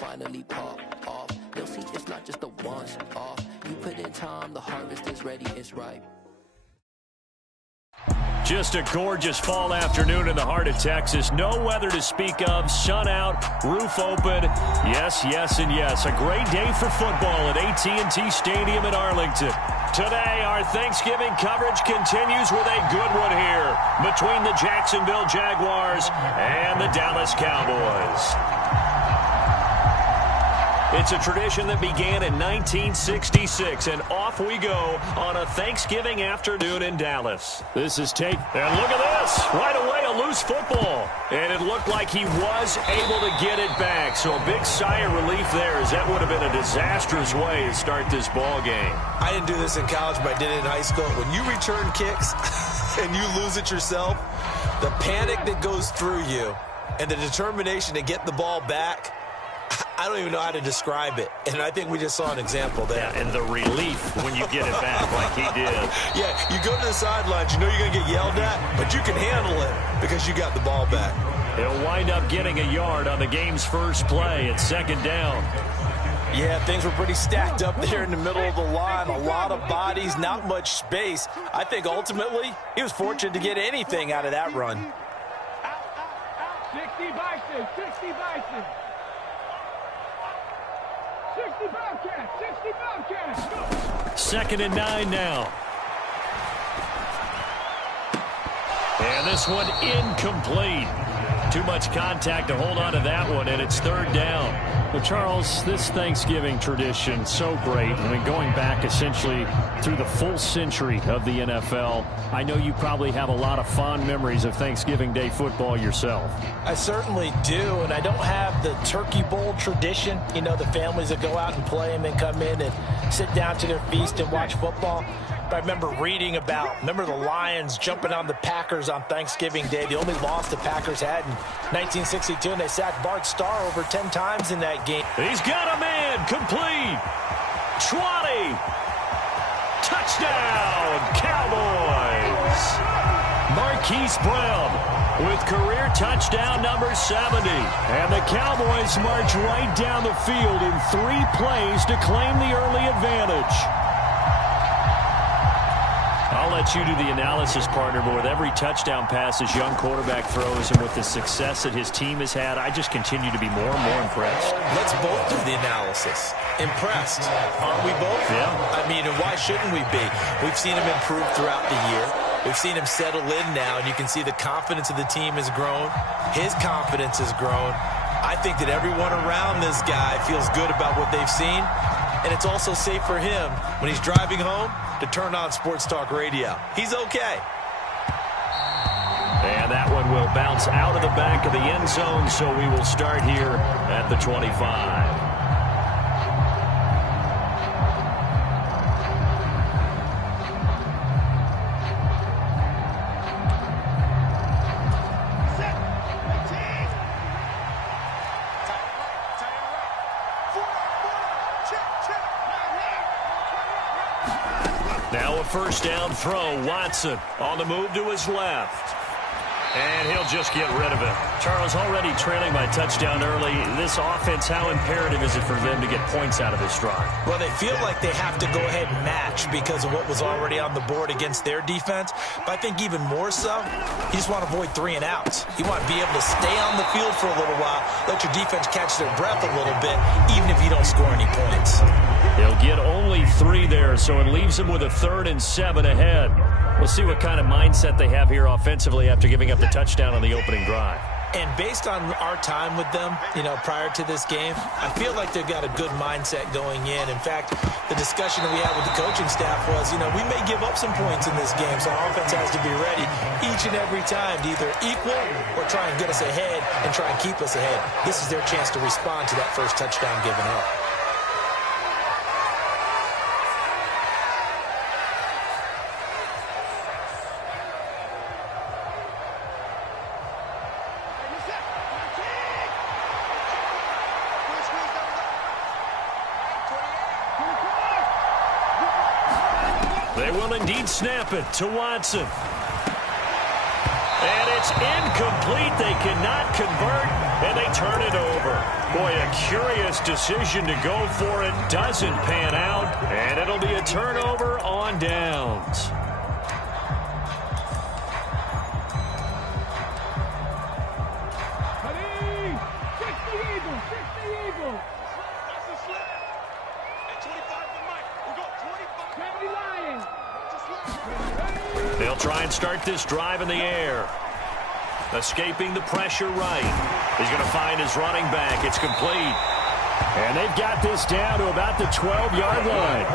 finally pop off. They'll see it's not just a once off. You put in time, the harvest is ready, it's ripe. Just a gorgeous fall afternoon in the heart of Texas. No weather to speak of. Sun out, roof open. Yes, yes, and yes. A great day for football at AT&T Stadium in Arlington. Today, our Thanksgiving coverage continues with a good one here between the Jacksonville Jaguars and the Dallas Cowboys. It's a tradition that began in 1966, and off we go on a Thanksgiving afternoon in Dallas. This is take, and look at this. Right away, a loose football. And it looked like he was able to get it back. So a big sigh of relief there, as that would have been a disastrous way to start this ball game. I didn't do this in college, but I did it in high school. When you return kicks and you lose it yourself, the panic that goes through you and the determination to get the ball back, I don't even know how to describe it. And I think we just saw an example there. Yeah, and the relief when you get it back like he did. Yeah, you go to the sidelines, you know you're going to get yelled at, but you can handle it because you got the ball back. He'll wind up getting a yard on the game's first play at second down. Yeah, things were pretty stacked up there in the middle of the line. A lot of bodies, not much space. I think ultimately he was fortunate to get anything out of that run. 60 Bison, 60 Bison. 60 Bobcats, 60 Bobcats, go! Second and 9 now. And this one incomplete. Too much contact to hold on to that one, and it's third down. But Charles, this Thanksgiving tradition, so great. I mean, going back essentially through the full century of the NFL, I know you probably have a lot of fond memories of Thanksgiving Day football yourself. I certainly do, and I don't have the Turkey Bowl tradition. You know, the families that go out and play and then come in and sit down to their feast and watch football. But I remember reading remember the Lions jumping on the Packers on Thanksgiving Day. The only loss the Packers had in 1962, and they sacked Bart Starr over 10 times in that game. He's got a man, complete. 20. Touchdown, Cowboys. Marquise Brown with career touchdown number 70. And the Cowboys march right down the field in 3 plays to claim the early advantage. I'll let you do the analysis, partner, but with every touchdown pass his young quarterback throws and with the success that his team has had, I just continue to be more and more impressed. Let's both do the analysis. Impressed. Aren't we both? Yeah. I mean, and why shouldn't we be? We've seen him improve throughout the year. We've seen him settle in now, and you can see the confidence of the team has grown. His confidence has grown. I think that everyone around this guy feels good about what they've seen, and it's also safe for him when he's driving home to turn on Sports Talk Radio. He's okay. And that one will bounce out of the back of the end zone, so we will start here at the 25. Now a first down throw. Watson on the move to his left. And he'll just get rid of it. Charles, already trailing by touchdown early. This offense, how imperative is it for them to get points out of this drive? Well, they feel like they have to go ahead and match because of what was already on the board against their defense. But I think even more so, you just want to avoid 3 and outs. You want to be able to stay on the field for a little while, let your defense catch their breath a little bit, even if you don't score any points. He'll get only 3 there, so it leaves him with a 3rd and 7 ahead. We'll see what kind of mindset they have here offensively after giving up the touchdown on the opening drive. And based on our time with them, you know, prior to this game, I feel like they've got a good mindset going in. In fact, the discussion that we had with the coaching staff was, you know, we may give up some points in this game, so our offense has to be ready each and every time to either equal or try and get us ahead and try and keep us ahead. This is their chance to respond to that first touchdown given up. They will indeed snap it to Watson. And it's incomplete. They cannot convert, and they turn it over. Boy, a curious decision to go for it. Doesn't pan out, and it'll be a turnover on downs. They'll try and start this drive in the air. Escaping the pressure right. He's going to find his running back. It's complete. And they've got this down to about the 12-yard line.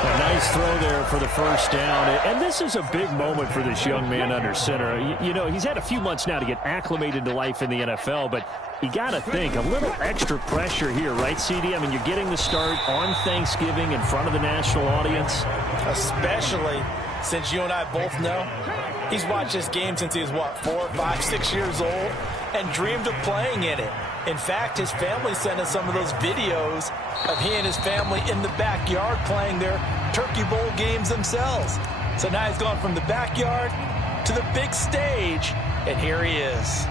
A nice throw there for the first down. And this is a big moment for this young man under center. You know, he's had a few months now to get acclimated to life in the NFL, but you got to think, a little extra pressure here, right, CD? I mean, you're getting the start on Thanksgiving in front of the national audience. Especially since you and I both know he's watched this game since he was, what, 4, 5, 6 years old and dreamed of playing in it. In fact, his family sent us some of those videos of he and his family in the backyard playing their Turkey Bowl games themselves. So now he's gone from the backyard to the big stage, and here he is.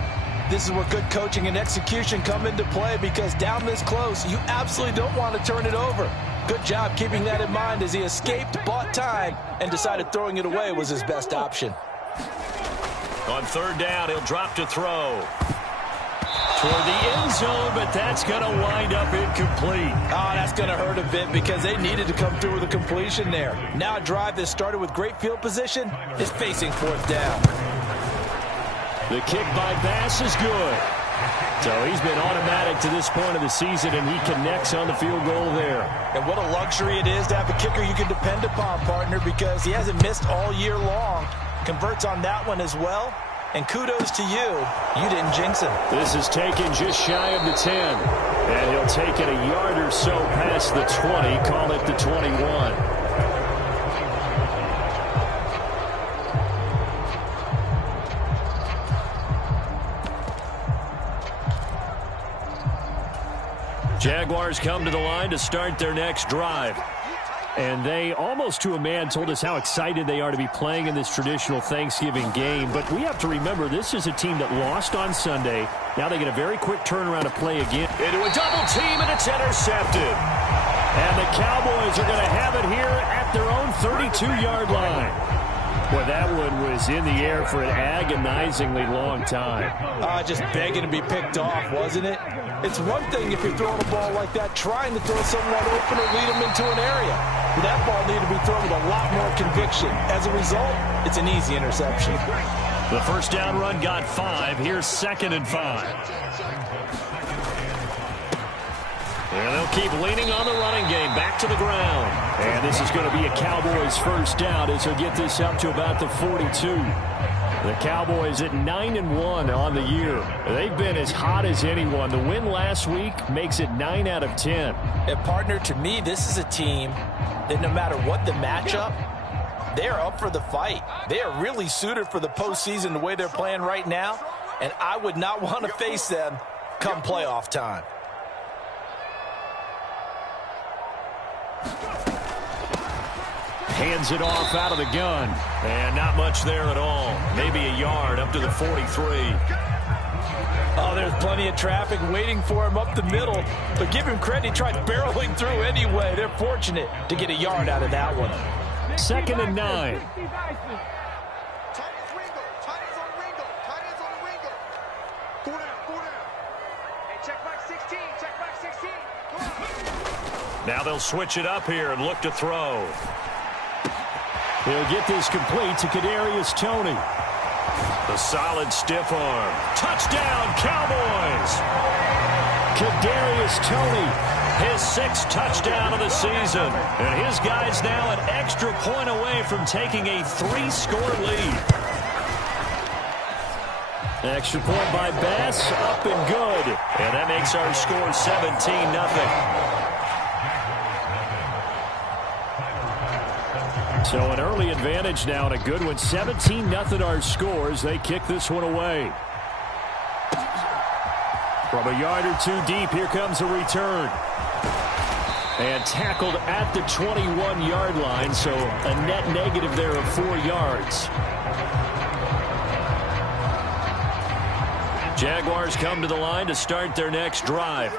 This is where good coaching and execution come into play, because down this close, you absolutely don't want to turn it over. Good job keeping that in mind as he escaped, bought time, and decided throwing it away was his best option. On third down, he'll drop to throw. Toward the end zone, but that's going to wind up incomplete. Oh, that's going to hurt a bit because they needed to come through with a completion there. Now a drive that started with great field position is facing fourth down. The kick by Bass is good. So he's been automatic to this point of the season, and he connects on the field goal there. And what a luxury it is to have a kicker you can depend upon, partner, because he hasn't missed all year long. Converts on that one as well. And kudos to you. You didn't jinx him. This is taken just shy of the 10. And he'll take it a yard or so past the 20. Call it the 21. Jaguars come to the line to start their next drive. And they, almost to a man, told us how excited they are to be playing in this traditional Thanksgiving game. But we have to remember, this is a team that lost on Sunday. Now they get a very quick turnaround to play again. Into a double team, and it's intercepted. And the Cowboys are going to have it here at their own 32-yard line. Boy, that one was in the air for an agonizingly long time. Just begging to be picked off, wasn't it? It's one thing if you're throwing a ball like that, trying to throw someone open or lead them into an area. But that ball needed to be thrown with a lot more conviction. As a result, it's an easy interception. The first down run got 5. Here's 2nd and 5. And they'll keep leaning on the running game. Back to the ground. And this is going to be a Cowboys first down as they'll get this up to about the 42. The Cowboys at 9-1 on the year. They've been as hot as anyone. The win last week makes it 9 out of 10. And partner, to me, this is a team that no matter what the matchup, they're up for the fight. They are really suited for the postseason the way they're playing right now. And I would not want to face them come playoff time. Hands it off out of the gun. And not much there at all. Maybe a yard up to the 43. Oh, there's plenty of traffic waiting for him up the middle. But give him credit, he tried barreling through anyway. They're fortunate to get a yard out of that one. 2nd and 9. Now they'll switch it up here and look to throw. He'll get this complete to Kadarius Toney. The solid stiff arm. Touchdown, Cowboys! Kadarius Toney, his 6th touchdown of the season. And his guys now an extra point away from taking a 3-score lead. Extra point by Bass, up and good. And that makes our score 17-0. So an early advantage now and a good one. 17-0 our scores. They kick this one away. From a yard or two deep, here comes a return. And tackled at the 21-yard line, so a net negative there of 4 yards. Jaguars come to the line to start their next drive.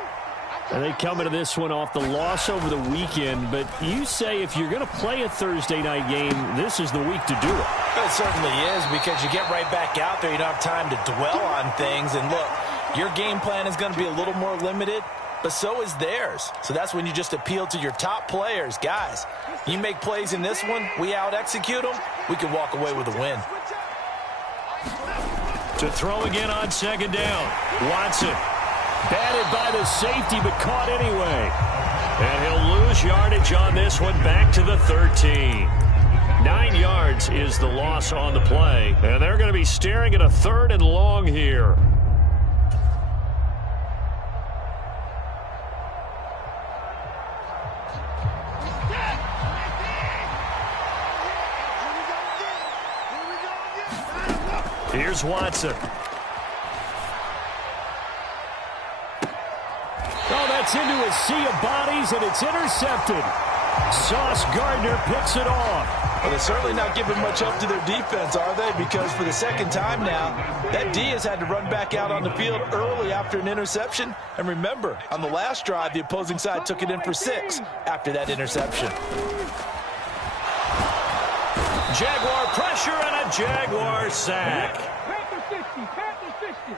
And they come into this one off the loss over the weekend. But you say if you're going to play a Thursday night game, this is the week to do it. It certainly is, because you get right back out there. You don't have time to dwell on things. And look, your game plan is going to be a little more limited, but so is theirs. So that's when you just appeal to your top players. Guys, you make plays in this one, we out-execute them, we can walk away with a win. To throw again on second down. Watson. Batted by the safety, but caught anyway. And he'll lose yardage on this one, back to the 13. 9 yards is the loss on the play. And they're going to be staring at a 3rd and long here. Here's Watson. Oh, that's into a sea of bodies, and it's intercepted. Sauce Gardner picks it off. Well, they're certainly not giving much up to their defense, are they? Because for the second time now, that D has had to run back out on the field early after an interception. And remember, on the last drive, the opposing side took it in for 6 after that interception. Jaguar pressure and a Jaguar sack. Panther 60, Panther 60.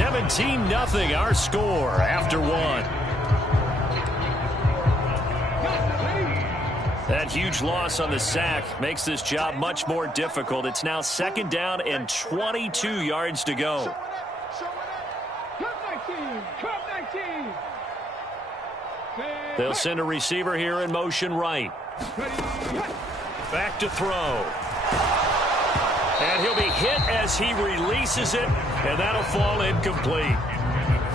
17-0 our score after 1. That huge loss on the sack makes this job much more difficult. It's now 2nd down and 22 yards to go. They'll send a receiver here in motion right. Back to throw. And he'll be hit as he releases it, and that'll fall incomplete.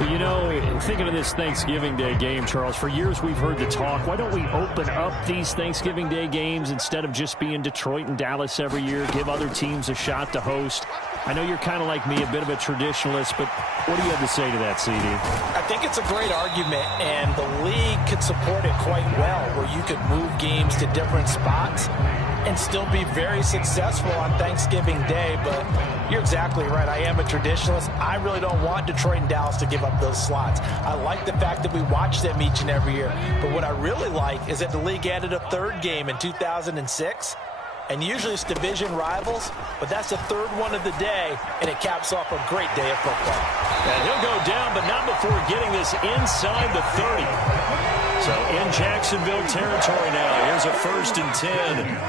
You know, thinking of this Thanksgiving Day game, Charles, for years we've heard the talk, why don't we open up these Thanksgiving Day games instead of just being Detroit and Dallas every year, give other teams a shot to host? I know you're kind of like me, a bit of a traditionalist, but what do you have to say to that, CD? I think it's a great argument, and the league could support it quite well, where you could move games to different spots and still be very successful on Thanksgiving Day. But you're exactly right. I am a traditionalist. I really don't want Detroit and Dallas to give up those slots. I like the fact that we watch them each and every year. But what I really like is that the league added a 3rd game in 2006. And usually it's division rivals, but that's the 3rd one of the day, and it caps off a great day of football. And he'll go down, but not before getting this inside the 30. So in Jacksonville territory now. Here's a 1st and 10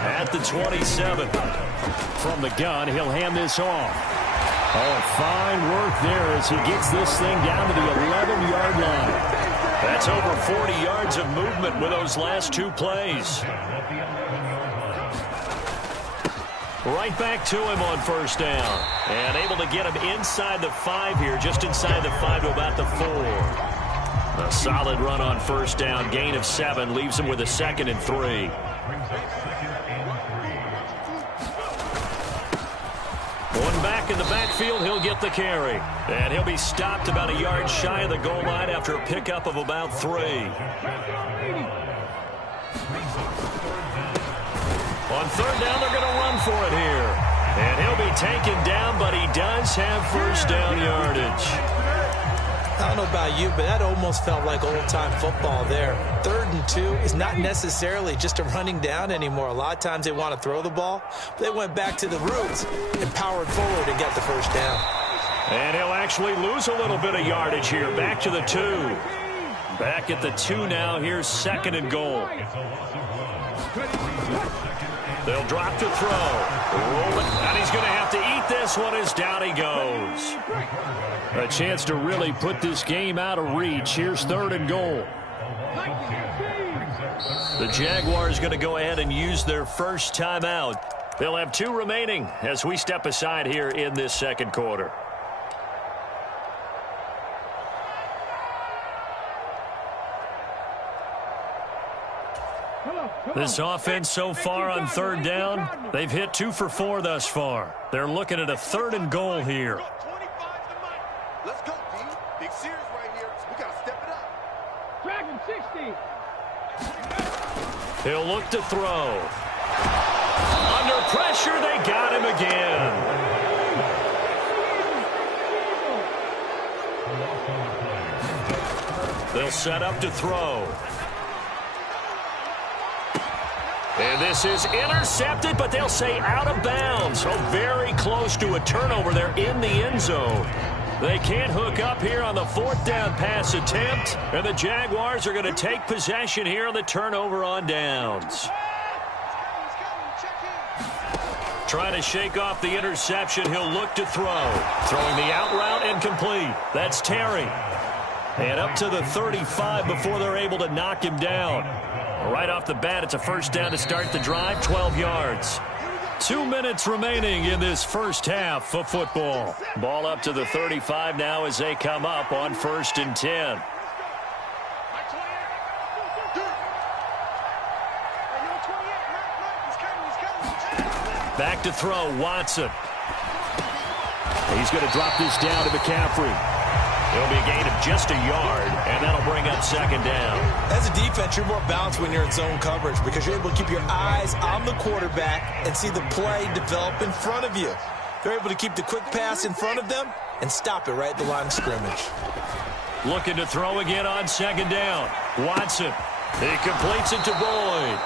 at the 27. From the gun, he'll hand this off. Oh, fine work there as he gets this thing down to the 11-yard line. That's over 40 yards of movement with those last 2 plays. Right back to him on 1st down. And able to get him inside the 5 here, just inside the 5 to about the 4. A solid run on 1st down, gain of 7, leaves him with a 2nd and 3. One back in the backfield, he'll get the carry. And he'll be stopped about a yard shy of the goal line after a pickup of about 3. On 3rd down, they're going to run for it here. And he'll be taken down, but he does have 1st down yardage. I don't know about you, but that almost felt like old-time football there. 3rd and 2 is not necessarily just a running down anymore. A lot of times they want to throw the ball. They went back to the roots and powered forward and got the 1st down. And he'll actually lose a little bit of yardage here. Back to the 2. Back at the 2 now. Here's 2nd and goal. They'll drop to throw. Roll it. And he's going to have to eat this one as down he goes. A chance to really put this game out of reach. Here's 3rd and goal. The Jaguars going to go ahead and use their first timeout. They'll have 2 remaining as we step aside here in this 2nd quarter. This offense so far on 3rd down, they've hit 2 for 4 thus far. They're looking at a 3rd and goal here. Let's go, D. Big series right here. We got to step it up. Dragon 60. He'll look to throw. Under pressure, they got him again. They'll set up to throw. And this is intercepted, but they'll say out of bounds. So very close to a turnover there in the end zone. They can't hook up here on the fourth down pass attempt, and the Jaguars are going to take possession here on the turnover on downs. Trying to shake off the interception, he'll look to throw. Throwing the out route incomplete. That's Terry. And up to the 35 before they're able to knock him down. Right off the bat, it's a first down to start the drive, 12 yards. 2 minutes remaining in this first half of football. Ball up to the 35 now as they come up on 1st and 10. Back to throw, Watson. He's going to drop this down to McCaffrey. It'll be a gain of just a yard, and that'll bring up 2nd down. As a defense, you're more balanced when you're in zone coverage because you're able to keep your eyes on the quarterback and see the play develop in front of you. They're able to keep the quick pass in front of them and stop it right at the line of scrimmage. Looking to throw again on 2nd down. Watson. He completes it to Boyd.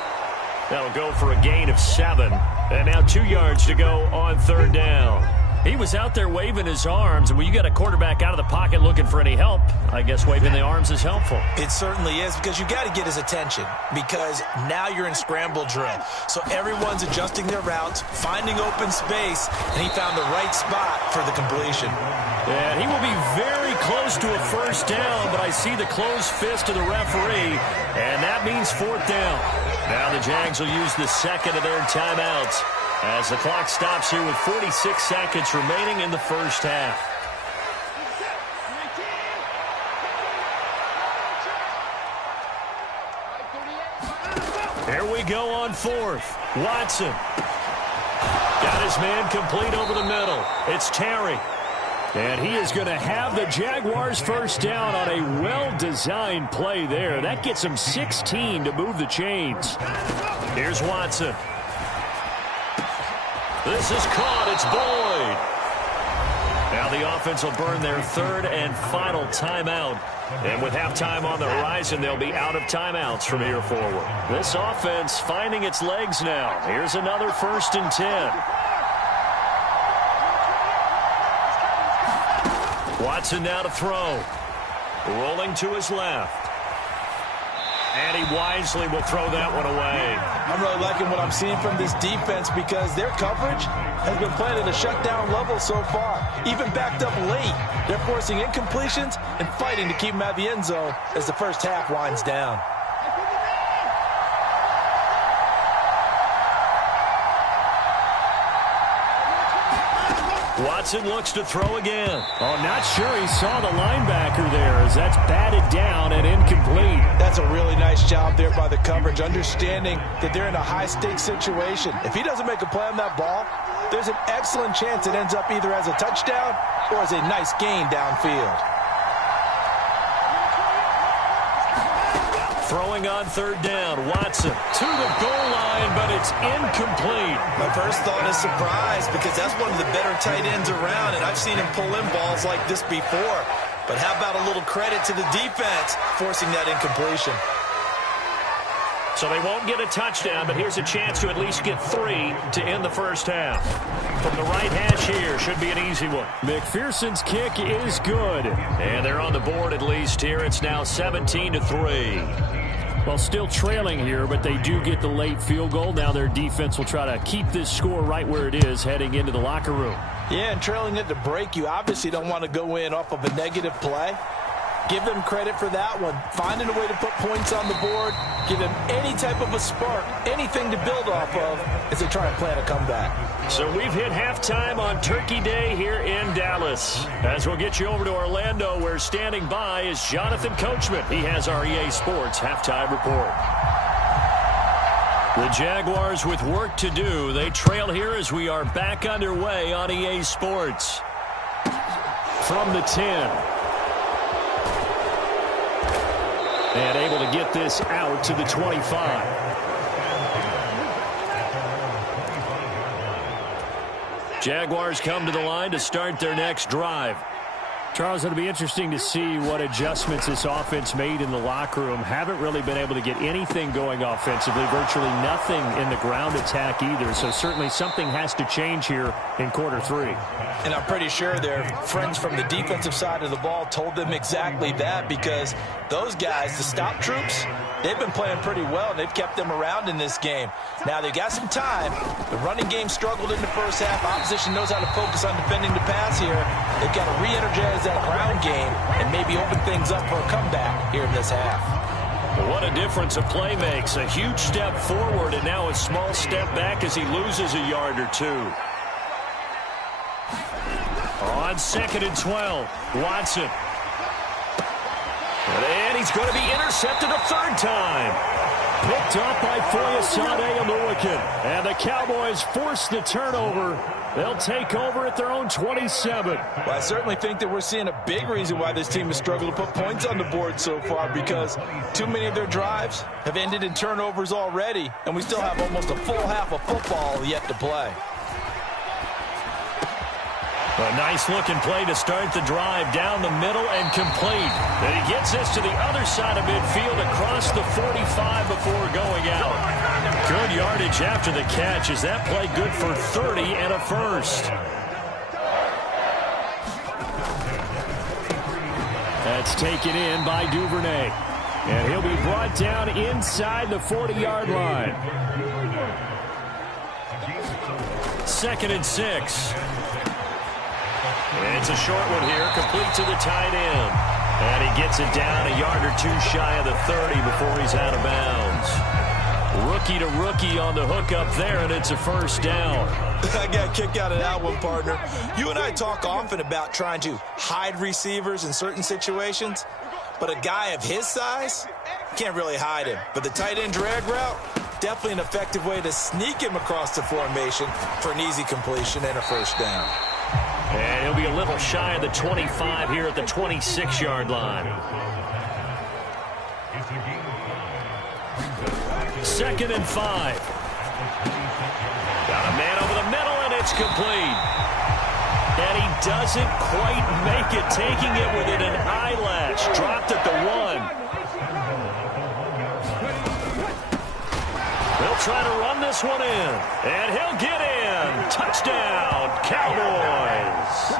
That'll go for a gain of 7. And now 2 yards to go on 3rd down. He was out there waving his arms, and when you got a quarterback out of the pocket looking for any help, I guess waving the arms is helpful. It certainly is, because you got to get his attention, because now you're in scramble drill. So everyone's adjusting their routes, finding open space, and he found the right spot for the completion. And he will be very close to a first down, but I see the closed fist of the referee, and that means 4th down. Now the Jags will use the second of their timeouts as the clock stops here with 46 seconds remaining in the first half. Here we go on 4th. Watson. Got his man complete over the middle. It's Terry. And he is going to have the Jaguars first down on a well-designed play there. That gets him 16 to move the chains. Here's Watson. This is caught. It's Boyd. Now the offense will burn their 3rd and final timeout. And with halftime on the horizon, they'll be out of timeouts from here forward. This offense finding its legs now. Here's another 1st and 10. Watson now to throw. Rolling to his left. And he wisely will throw that one away. I'm really liking what I'm seeing from this defense because their coverage has been playing at a shutdown level so far. Even backed up late, they're forcing incompletions and fighting to keep them out of the end zone as the first half winds down. Watson looks to throw again. Oh, not sure he saw the linebacker there as that's batted down and incomplete. That's a really nice job there by the coverage, understanding that they're in a high-stakes situation. If he doesn't make a play on that ball, there's an excellent chance it ends up either as a touchdown or as a nice gain downfield. Throwing on 3rd down, Watson to the goal line, but it's incomplete. My first thought is surprise because that's one of the better tight ends around, and I've seen him pull in balls like this before. But how about a little credit to the defense forcing that incompletion? So they won't get a touchdown, but here's a chance to at least get 3 to end the first half. From the right hash here, should be an easy one. McPherson's kick is good. And they're on the board at least here. It's now 17-3. Well, still trailing here, but they do get the late field goal. Now their defense will try to keep this score right where it is heading into the locker room. Yeah, and trailing it to break, you obviously don't want to go in off of a negative play. Give them credit for that one. Finding a way to put points on the board, give them any type of a spark, anything to build off of as they try and plan a comeback. So we've hit halftime on Turkey Day here in Dallas. As we'll get you over to Orlando, where standing by is Jonathan Coachman. He has our EA Sports halftime report. The Jaguars with work to do. They trail here as we are back underway on EA Sports. From the 10. And able to get this out to the 25. Jaguars come to the line to start their next drive. Charles, it'll be interesting to see what adjustments this offense made in the locker room. Haven't really been able to get anything going offensively, virtually nothing in the ground attack either. So certainly something has to change here in quarter 3. And I'm pretty sure their friends from the defensive side of the ball told them exactly that, because those guys, the stop troops, they've been playing pretty well, and they've kept them around in this game. Now, they've got some time. The running game struggled in the first half. Opposition knows how to focus on defending the pass here. They've got to re-energize that ground game and maybe open things up for a comeback here in this half. What a difference a play makes. A huge step forward and now a small step back as he loses a yard or two. On 2nd and 12, Watson. And he's going to be intercepted a third time. Picked up by Foyesade Oluwakin. And the Cowboys force the turnover. They'll take over at their own 27. Well, I certainly think that we're seeing a big reason why this team has struggled to put points on the board so far, because too many of their drives have ended in turnovers already, and we still have almost a full half of football yet to play. A nice-looking play to start the drive down the middle and complete. And he gets this to the other side of midfield across the 45 before going out. Good yardage after the catch. Is that play good for 30 and a first? That's taken in by Duvernay. And he'll be brought down inside the 40-yard line. 2nd and 6. It's a short one here, complete to the tight end. And he gets it down a yard or two shy of the 30 before he's out of bounds. Rookie to rookie on the hook up there, and it's a first down. I got a kick out of that one, partner. You and I talk often about trying to hide receivers in certain situations, but a guy of his size can't really hide him. But the tight end drag route, definitely an effective way to sneak him across the formation for an easy completion and a first down. And he'll be a little shy of the 25 here at the 26-yard line. 2nd and 5. Got a man over the middle, and it's complete. And he doesn't quite make it, taking it within an eyelash. Dropped at the 1. They'll try to run this one in, and he'll get in. Touchdown, Cowboys.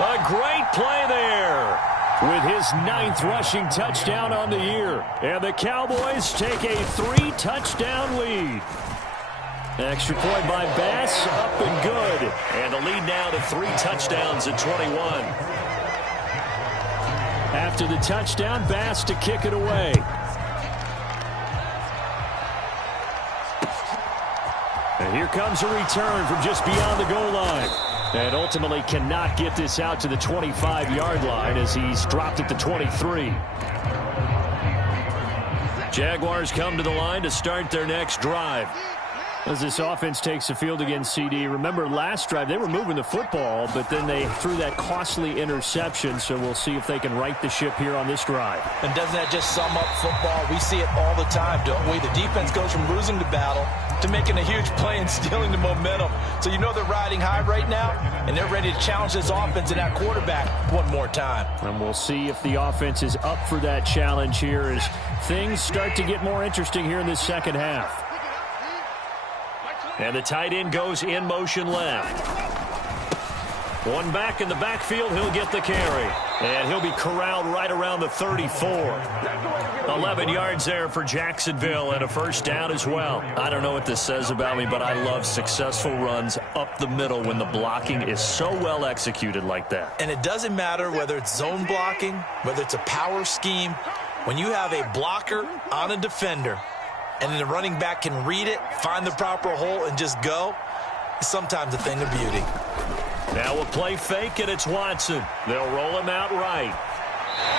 A great play there. With his 9th rushing touchdown on the year. And the Cowboys take a 3-touchdown lead. Extra point by Bass, up and good. And the lead now to 3 touchdowns at 21. After the touchdown, Bass to kick it away. And here comes a return from just beyond the goal line. And ultimately cannot get this out to the 25-yard line as he's dropped at the 23. Jaguars come to the line to start their next drive. As this offense takes the field against CD, remember last drive they were moving the football, but then they threw that costly interception, so we'll see if they can right the ship here on this drive. And doesn't that just sum up football? We see it all the time, don't we? The defense goes from losing the battle to making a huge play and stealing the momentum. So you know they're riding high right now, and they're ready to challenge this offense and that quarterback one more time. And we'll see if the offense is up for that challenge here as things start to get more interesting here in this second half. And the tight end goes in motion left. One back in the backfield, he'll get the carry. And he'll be corralled right around the 34. 11 yards there for Jacksonville and a first down as well. I don't know what this says about me, but I love successful runs up the middle when the blocking is so well executed like that. And it doesn't matter whether it's zone blocking, whether it's a power scheme. When you have a blocker on a defender, and then the running back can read it, find the proper hole, and just go, it's sometimes a thing of beauty. Now we'll play fake, and it's Watson. They'll roll him out right.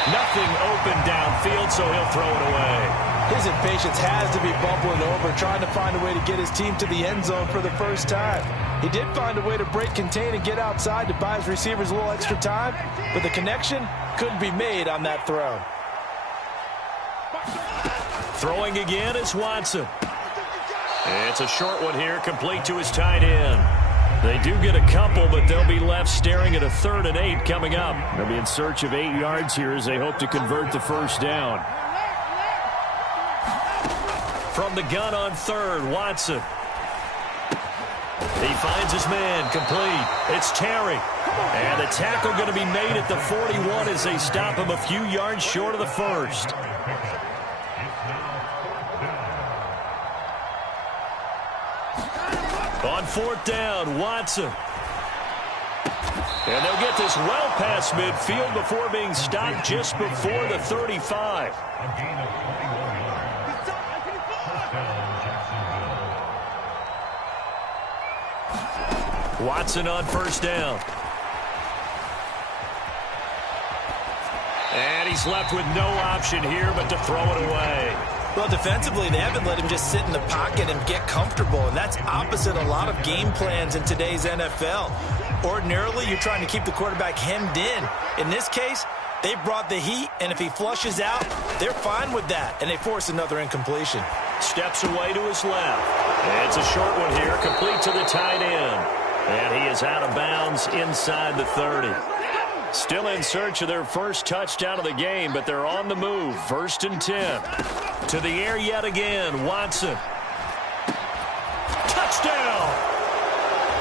Nothing open downfield, so he'll throw it away. His impatience has to be bubbling over, trying to find a way to get his team to the end zone for the first time. He did find a way to break contain and get outside to buy his receivers a little extra time, but the connection couldn't be made on that throw. Throwing again is Watson. It's a short one here, complete to his tight end. They do get a couple, but they'll be left staring at a 3rd and 8 coming up. They'll be in search of 8 yards here as they hope to convert the first down. From the gun on 3rd, Watson. He finds his man, complete. It's Terry. And the tackle going to be made at the 41 as they stop him a few yards short of the first. On 4th down, Watson. And they'll get this well past midfield before being stopped just before the 35. Watson on 1st down. And he's left with no option here but to throw it away. Well, defensively, they haven't let him just sit in the pocket and get comfortable, and that's opposite a lot of game plans in today's NFL. Ordinarily, you're trying to keep the quarterback hemmed in. In this case, they brought the heat, and if he flushes out, they're fine with that, and they force another incompletion. Steps away to his left. It's a short one here, complete to the tight end. And he is out of bounds inside the 30. Still in search of their first touchdown of the game, but they're on the move. 1st and 10. To the air yet again, Watson. Touchdown!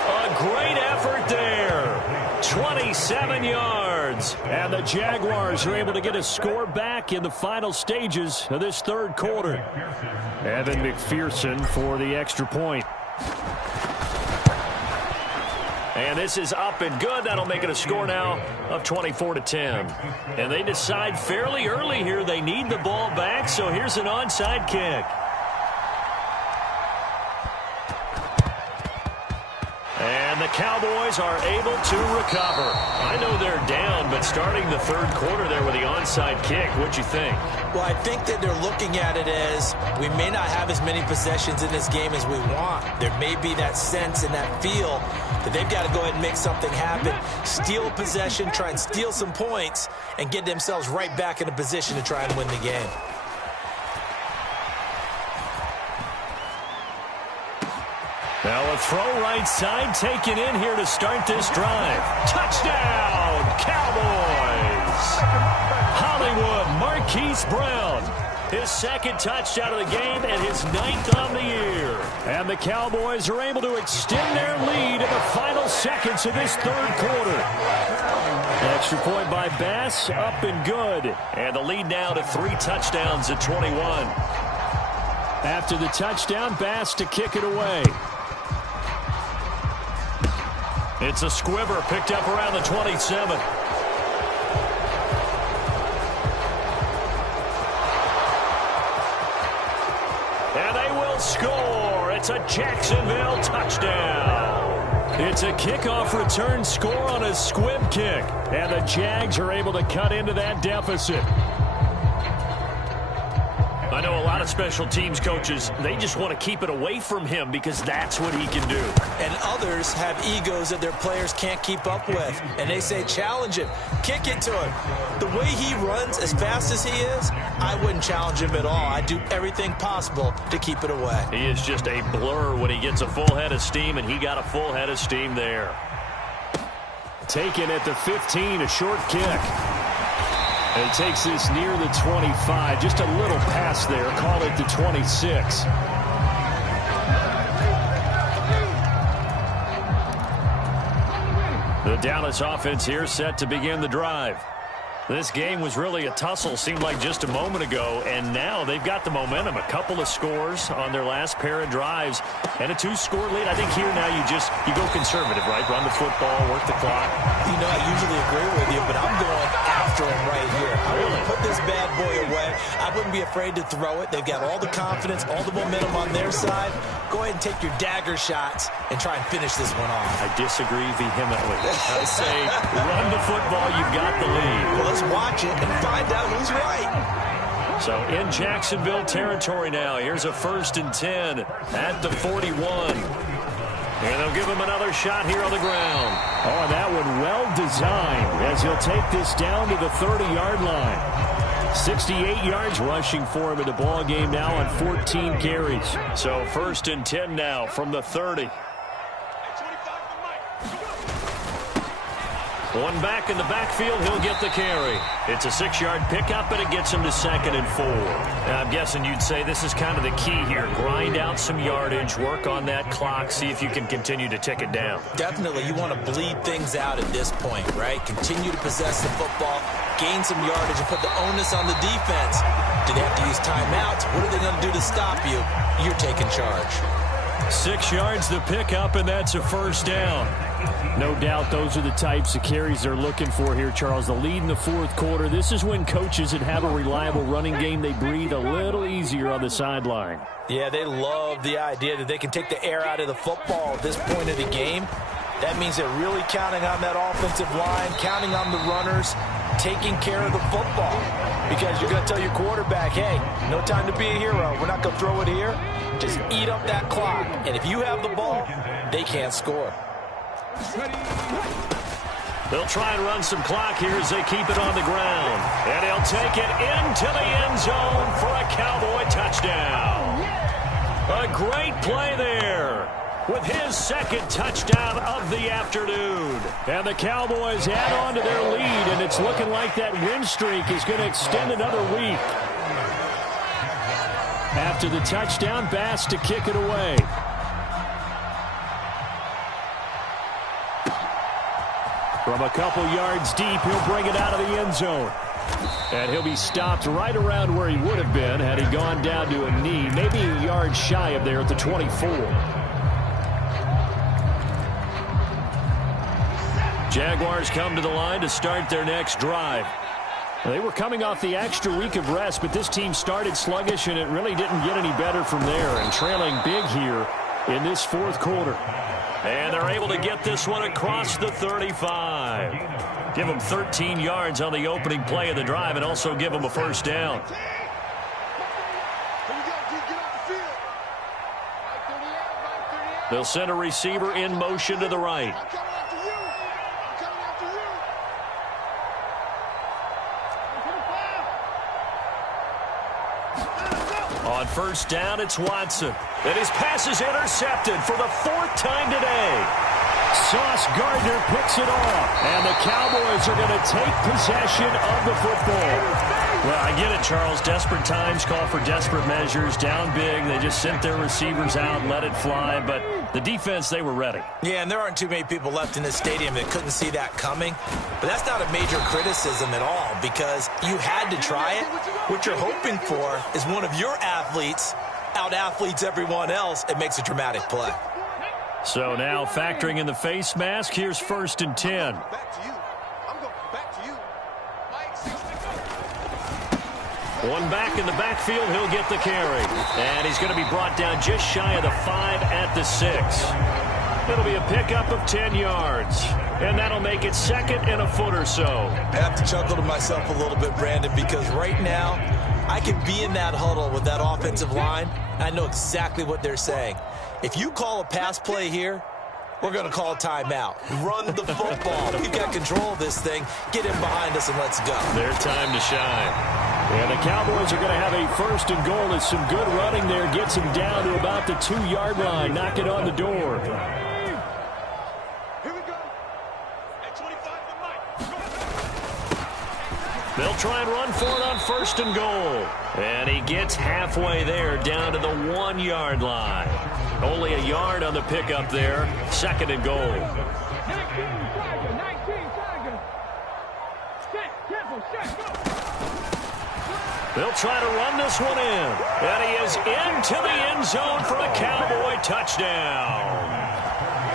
A great effort there. 27 yards. And the Jaguars are able to get a score back in the final stages of this 3rd quarter. Evan McPherson for the extra point. And this is up and good. That'll make it a score now of 24-10. And they decide fairly early here they need the ball back, so here's an onside kick. And the Cowboys are able to recover. I know they're down, but starting the 3rd quarter there with the onside kick, what'd you think? Well, I think that they're looking at it as we may not have as many possessions in this game as we want. There may be that sense and that feel that they've got to go ahead and make something happen, steal a possession, try and steal some points, and get themselves right back in a position to try and win the game. Now a throw right side taken in here to start this drive. Touchdown, Cowboys! Hollywood Marquise Brown. His 2nd touchdown of the game and his 9th on the year. And the Cowboys are able to extend their lead in the final seconds of this 3rd quarter. Extra point by Bass, up and good. And the lead now to 3 touchdowns at 21. After the touchdown, Bass to kick it away. It's a squibber picked up around the 27. And they will score. It's a Jacksonville touchdown. It's a kickoff return score on a squib kick. And the Jags are able to cut into that deficit. I know a lot of special teams coaches, they just want to keep it away from him because that's what he can do. And others have egos that their players can't keep up with. And they say, challenge him, kick it to him. The way he runs as fast as he is, I wouldn't challenge him at all. I'd do everything possible to keep it away. He is just a blur when he gets a full head of steam, and he got a full head of steam there. Taken at the 15, a short kick. And he takes this near the 25. Just a little pass there. Call it the 26. The Dallas offense here set to begin the drive. This game was really a tussle, seemed like just a moment ago, and now they've got the momentum. A couple of scores on their last pair of drives, and a 2-score lead. I think here now you go conservative, right? Run the football, work the clock. You know, I usually agree with you, but I'm going after him right here. I really put this bad boy away. I wouldn't be afraid to throw it. They've got all the confidence, all the momentum on their side. Go ahead and take your dagger shots and try and finish this one off. I disagree vehemently. I say run the football. You've got the lead. Well, let's watch it and find out who's right. So in Jacksonville territory now. Here's a 1st and 10 at the 41. And they'll give him another shot here on the ground. Oh, and that one well designed as he'll take this down to the 30-yard line. 68 yards rushing for him in the ball game now on 14 carries. So 1st and 10 now from the 30. One back in the backfield, he'll get the carry. It's a 6-yard pickup, and it gets him to 2nd and 4. And I'm guessing you'd say this is kind of the key here. Grind out some yardage, work on that clock, see if you can continue to tick it down. Definitely, you want to bleed things out at this point, right? Continue to possess the football, gain some yardage, and put the onus on the defense. Do they have to use timeouts? What are they going to do to stop you? You're taking charge. 6 yards the pickup, and that's a 1st down. No doubt those are the types of carries they're looking for here, Charles. The lead in the 4th quarter. This is when coaches that have a reliable running game, they breathe a little easier on the sideline. Yeah, they love the idea that they can take the air out of the football at this point of the game. That means they're really counting on that offensive line, counting on the runners, taking care of the football. Because you're going to tell your quarterback, hey, no time to be a hero. We're not going to throw it here. Just eat up that clock. And if you have the ball, they can't score. They'll try and run some clock here as they keep it on the ground. And he'll take it into the end zone for a Cowboy touchdown. A great play there with his 2nd touchdown of the afternoon. And the Cowboys add on to their lead, and it's looking like that win streak is going to extend another week. After the touchdown, Bass to kick it away. From a couple yards deep, he'll bring it out of the end zone. And he'll be stopped right around where he would have been had he gone down to a knee, maybe a yard shy of there at the 24. Jaguars come to the line to start their next drive. They were coming off the extra week of rest, but this team started sluggish, and it really didn't get any better from there, and trailing big here in this 4th quarter. And they're able to get this one across the 35. Give them 13 yards on the opening play of the drive and also give them a 1st down. They'll send a receiver in motion to the right. On 1st down, it's Watson. And his pass is intercepted for the 4th time today. Sauce Gardner picks it off. And the Cowboys are going to take possession of the football. Well, I get it, Charles. Desperate times call for desperate measures. Down big. They just sent their receivers out and let it fly. But the defense, they were ready. Yeah, and there aren't too many people left in this stadium that couldn't see that coming. But that's not a major criticism at all because you had to try it. What you're hoping for is one of your athletes out-athletes everyone else. It makes a dramatic play. So now factoring in the face mask, here's 1st and 10. One back in the backfield, he'll get the carry. And he's going to be brought down just shy of the 5 at the 6. It'll be a pickup of 10 yards. And that'll make it 2nd and a foot or so. I have to chuckle to myself a little bit, Brandon, because right now I can be in that huddle with that offensive line. I know exactly what they're saying. If you call a pass play here, we're going to call a timeout. Run the football. We've got control of this thing. Get in behind us and let's go. Their time to shine. And the Cowboys are going to have a 1st and goal as some good running there gets them down to about the 2-yard line. Knock it on the door. Here we go. At 25 to Mike. They'll try and run for it on 1st and goal. And he gets halfway there down to the 1-yard line. Only a yard on the pickup there. 2nd and goal. 19 seconds. Set, tempo, set, go. They'll try to run this one in. And he is into the end zone for a Cowboy touchdown.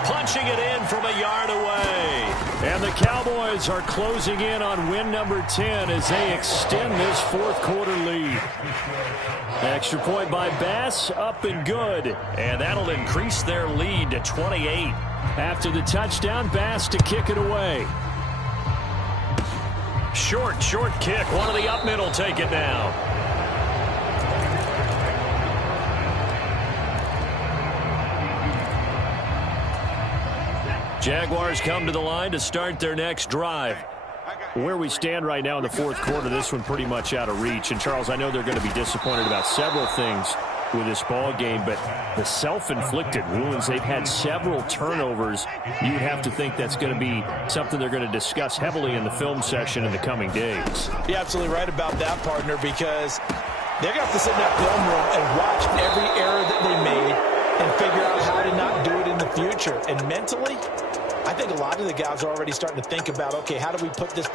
Punching it in from a yard away. And the Cowboys are closing in on win number 10 as they extend this 4th quarter lead. Extra point by Bass, up and good. And that'll increase their lead to 28. After the touchdown, Bass to kick it away. Short kick. One of the up middle take it down. Jaguars come to the line to start their next drive. Where we stand right now in the 4th quarter, this one pretty much out of reach. And, Charles, I know they're going to be disappointed about several things with this ball game, but the self-inflicted wounds, they've had several turnovers. You'd have to think that's going to be something they're going to discuss heavily in the film session in the coming days. You're absolutely right about that, partner, because they're going to have to sit in that film room and watch every error that they made and figure out how to not do it in the future. And mentally, I think a lot of the guys are already starting to think about, okay, how do we put this